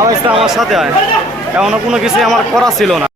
আওয়াজটা আমার সাথে হয় এমনও কোনো কিছু আমার করা ছিল না।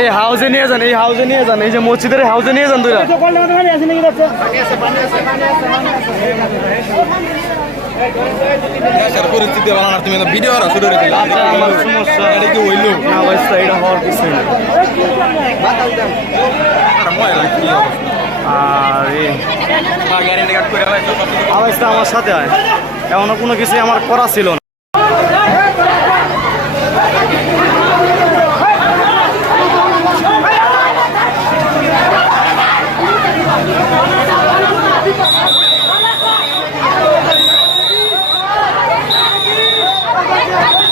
এই হাউজে নিয়ে যান, এই হাউজে নিয়ে যান, এই যে মসজিদের হাউজে নিয়ে যান দেশের পরিস্থিতি ভালো তুমি ভিডিও আর শুরু করে আচ্ছা, আমার সমস্যা। এটা কি হইল? না অবস্থা এটা হওয়ার কিছু না আর ময়লা কি আওয়াজটা আমার সাথে হয় এমন কোনো কিছু আমার করা ছিল না। Yeah.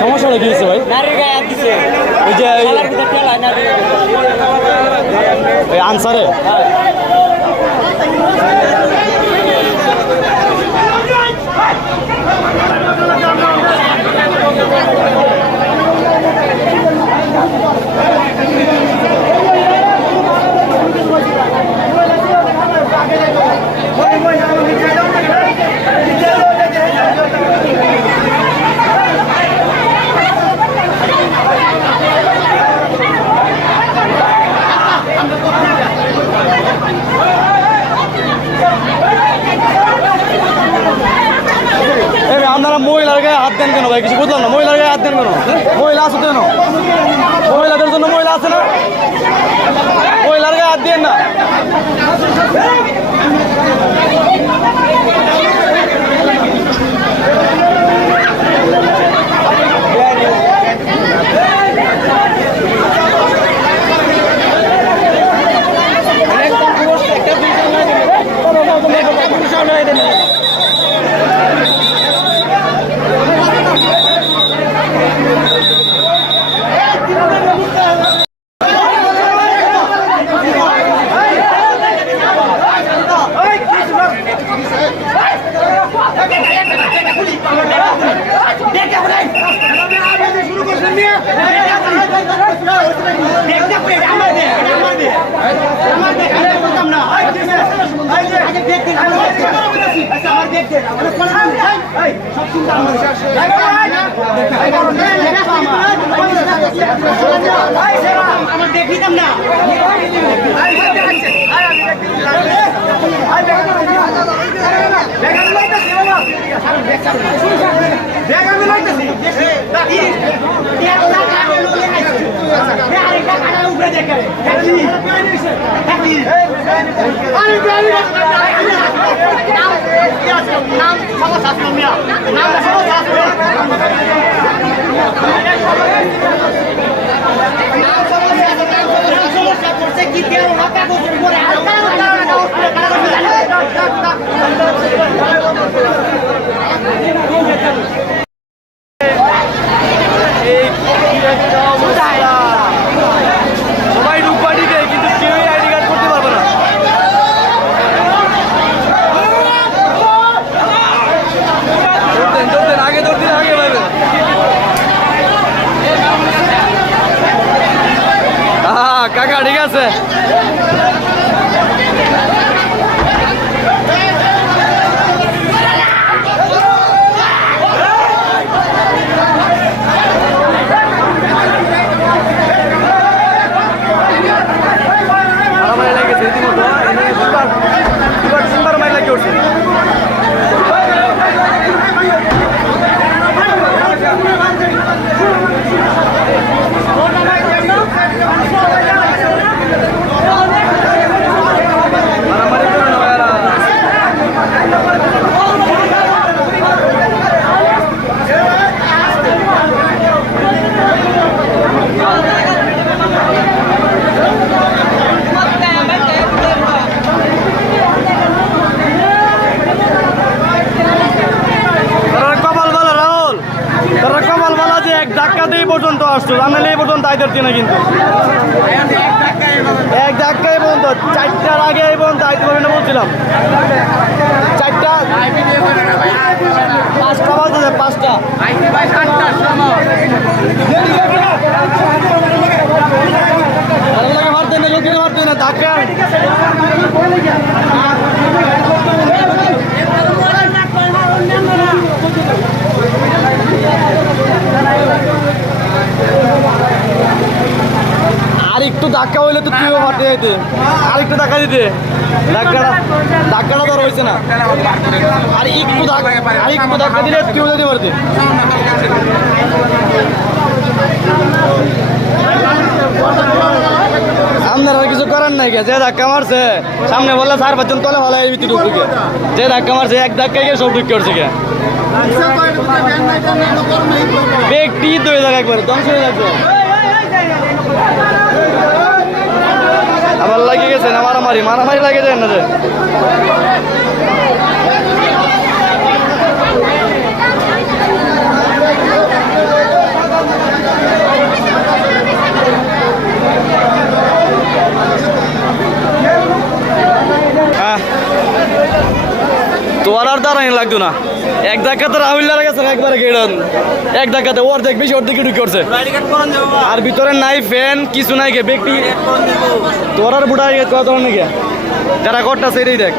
সমস্যাটা কি হয়েছে ভাই নারীর গায়ে হাত দিছে এই যে এই- শালার ভিতর ঠেলায় নারীর গায়ে। এই আনসারে এই ভাই, আপনারা মহিলার গায়ে হাত দেন কেন ভাই? কিছু বুঝলাম না। মহিলার গায়ে হাত দেন কেন? মহিলা আছে কেন? মহিলাদের জন্য মহিলা আছে না? মহিলার গায়ে হাত দিয়ে না। আমার দেখিতাম না নাম সমস্যা ছিল মিয়া নাম সমস্যা ছিল নাম সমস্যা আছে নাম সমস্যা করছে কি কেউ না কাগজ করে হালকা হালকা কাগজ করে কাগজ কাকা ঠিক আছে মারামারি লেগেছে রীতিমতো এনে দুবার দুবার তিনবার মাইল লাগিয়ে উঠছে মারামারি করে না ভাইয়ারা। তারা কপাল ভালো রাহুল তারা কপাল ভালো যে এক ধাক্কাতেই আসতো জানালে এই পর্যন্ত আইতে না কিন্তু। এক ধাক্কায় পর্যন্ত, চারটার আগে এই পর্যন্ত আইতে পারবে না বলছিলাম চারটা পাঁচটা বাজে পাঁচটা ভালো লাগে মারতে না লোকে মারতে না ধাক্কা আর একটু ধাক্কা হইলে তো তুইও একটু ধাক্কা দিতে। ধাক্কাটা ধাক্কাটা তো আর হয়েছে না। আর একটু ধাক্কা আর একটু ধাক্কা দিলে তুইও যেতে পারতে। কিছু করার নাই যে ধাক্কা মারছে, সামনে বললে চার পাঁচজন তলে ভালো এই ভিতরে ঢুকে যে ধাক্কা মারছে, এক গিয়ে সব ঢুকে কে ব্যক্তি তো যাবে ধ্বংস হয়ে যাবে আবার লাগিয়ে গেছে না মারামারি মারামারি লাগে যায় না যে। তোর আর দাঁড়াই লাগতো না। এক ধাক্কাতে রাহুল গেছে একবারে গেড়ন। এক ধাক্কাতে ওর দেখ বেশি ওর দিকে ঢুকে উঠছে আর ভিতরে নাই ফ্যান কিছু নাই গে, ব্যক্তি তোর আর বুড়া কত নাকি? যারা করটা সেটাই দেখ।